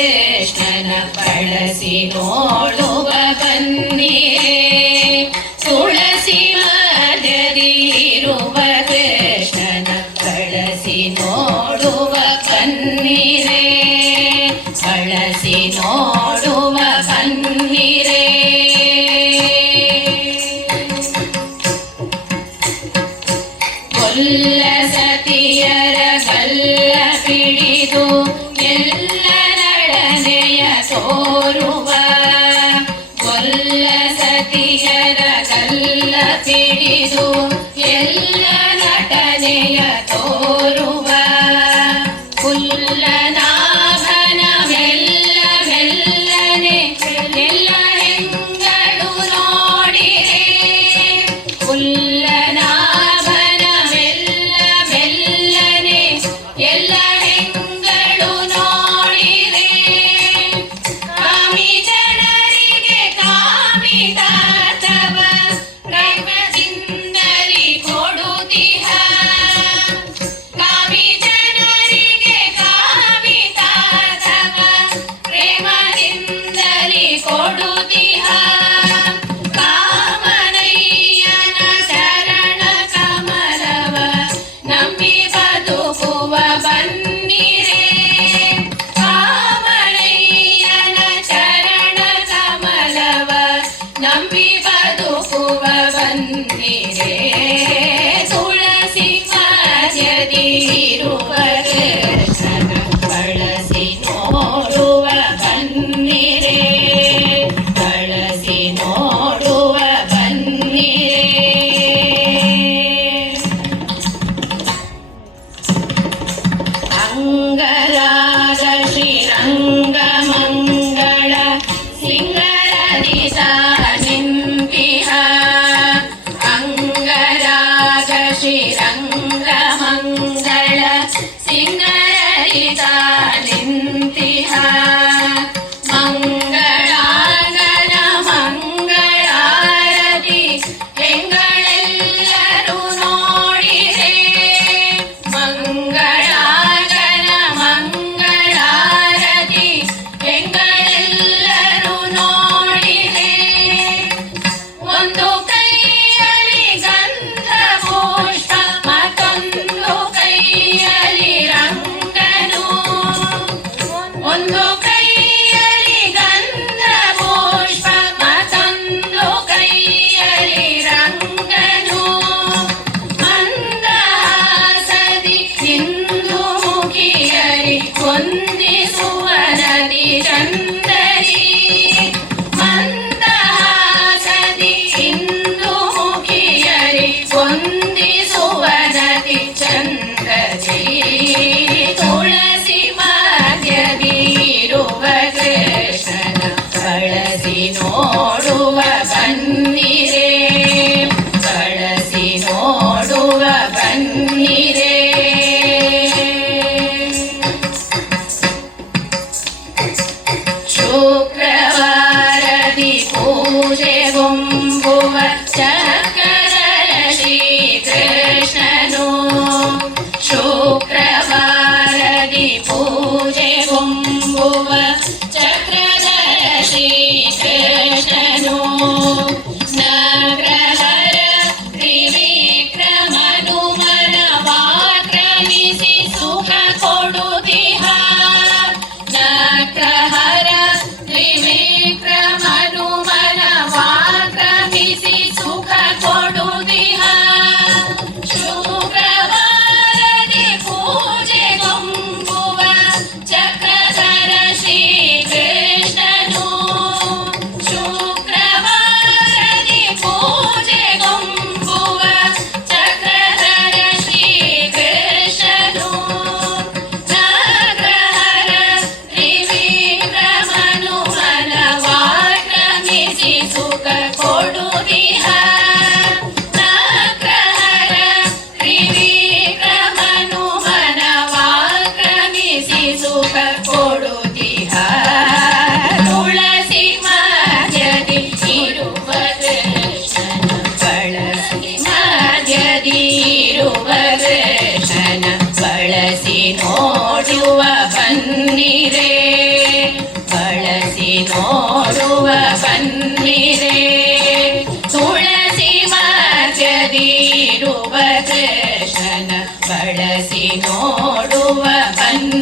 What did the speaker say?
ಕೃಷ್ಣನ ಬಳಸಿ ನೋಡುವ ಬನ್ನಿರೇ ತುಳಸಿ ಮಧ್ಯದಿರುವ ಕೃಷ್ಣನ ಬಳಸಿ ನೋಡುವ ಬನ್ನಿರೇ ಬಳಸಿ ನೋಡುವ ಬನ್ನಿರೇ ಕೊಲ್ಲ ಸತಿಯರ ಗಲ್ಲ ಪಿಡಿದು ಎಲ್ಲ ನಡನೆಯ ತೋರುವ ಕೊಲ್ಲ ಸತಿಯರ ಗಲ್ಲ ಪಿಡಿದು ಎಲ್ಲ ನಟನೆಯ ತೋರುವ ಕುಲ್ಲನಾಭನ ಮೆಲ್ಲ ಮೆಲ್ಲನೆ ಎಲ್ಲ ಹೆಂಗಳು ನೋಡಿರೆ ಕುಲ್ಲನಾಭನ ಮೆಲ್ಲ ಮೆಲ್ಲನೆ ಎಲ್ಲ ಹೆಂಗಳು ನೋಡಿರೆ ಕಾಮಿ ಜನರಿಗೆ ಕಾಮಿತಾರ್ಥವ ಪ್ರೇಮದಿಂದಲಿ ಕೊಡುತ್ತಿಹ ಕಾಮಿ ಜನರಿಗೆ ಕಾಮಿತಾರ್ಥವ ಪ್ರೇಮದಿಂದಲಿ ಕೊಡುತ್ತಿಹ ಕಾಮನಯ್ಯನ ಚರಣ ಕಮಲವ ನಂಬಿ ಬದುಕುವ ಬನ್ನಿರೇ ಕಾಮನಯ್ಯನ ಚರಣ ಕಮಲವ ನಂಬಿ ಬದುಕುವ ಬನ್ನಿರೇ ತುಳಸಿ ಮಧ್ಯದಿರುವ ಕೃಷ್ಣನ ಬಳಸಿ ನೋಡುವ ಬನ್ನಿರೇ ಬಳಸಿ ನೋಡುವ ಬನ್ನಿರೇ ಅಂಗರಾಗ ಶ್ರೀರಂಗಮಂಗಳ ಸಿಂಗರದಿತ ನಿಂತಿಹ ಅಂಗರಾಗ ಶ್ರೀರಂಗಮಂಗಳ ಸಿಂಗರದಿತ ನಿಂತಿಹ ಮಂಗಳಾಂಗನ ಮಂಗಳಾರತಿ ಹೆಂಗಳೆಲ್ಲರೂ ನೋಡಿರೆ ಮಂಗಳಾಂಗನ ಮಂಗಳಾರತಿ ಹೆಂಗಳೆಲ್ಲರೂ ನೋಡಿರೆ ಒಂದು ಕೈಯಲ್ಲಿ ಗಂಧ ಪುಷ್ಪ ಮತ್ತೊಂದು ಕೈಯಲ್ಲಿ ರಂಗನು ಒಂದು ಕೈಯಲ್ಲಿ ಗಂಧ ಪುಷ್ಪ ಮತ್ತೊಂದು ಕೈಯಲ್ಲಿ ರಂಗನು ಮಂದಹಾಸದಿ ಇಂದು ಮುಖಿಯರಿ ವಂದಿಸುವ ನದಿ ಚಂದರಿ ಮಂದಹಾಸದಿ ಇಂದು ಮುಖಿಯರಿ ವಂದಿಸುವ ನದಿ ಚಂದರಿ ತುಳಸಿ ಮಧ್ಯದಿರುವ ಕೃಷ್ಣನ ಬಳಸಿ ನೋಡುವ ಬನ್ನಿರೇ ಬಳಸಿ ನೋಡುವ ಬನ್ನಿರೇ ಶುಕ್ರವಾರದಿ ಪೂಜೆಗೊಂಬುವ ಚಕ್ರಧರ ಶ್ರೀಕೃಷ್ಣನು ಶುಕ್ರವಾರದಿ ಪೂಜೆಗೊಂಬುವ ಚಕ್ರಧರ ಶ್ರೀಕೃಷ್ಣನು ನಗ್ರಹರ ತ್ರಿವಿಕ್ರಮನು ಮನವಾಕ್ರಮಿಸಿ ಸುಖ ಕೊಡುತ್ತಿಹ ನಗ್ರಹರ ತ್ರಿವಿಕ್ರಮನು ಮನವಾಕ್ರಮಿಸಿ ಸುಖ ಕೊಡುತ್ತಿಹ ಶುಕ್ರವಾರದಿ ಪೂಜೆಗೊಂಬುವ ಚಕ್ರಧರ ಶ್ರೀಕೃಷ್ಣನು ಶುಕ್ರವಾರದಿ ಪೂಜೆಗೊಂಬುವ ಚಕ್ರಧರ ಶ್ರೀಕೃಷ್ಣನು ನಗ್ರಹರ ತ್ರಿವಿಕ್ರಮನು ಮನವಾಕ್ರಮಿಸಿ ನೋಡುವ ಬನ್ನಿರೆ ತುಳಸಿ ಮಧ್ಯದಿರುವ ಕೃಷ್ಣನ ಬಳಸಿ ನೋಡುವ ಬನ್ನಿರೆ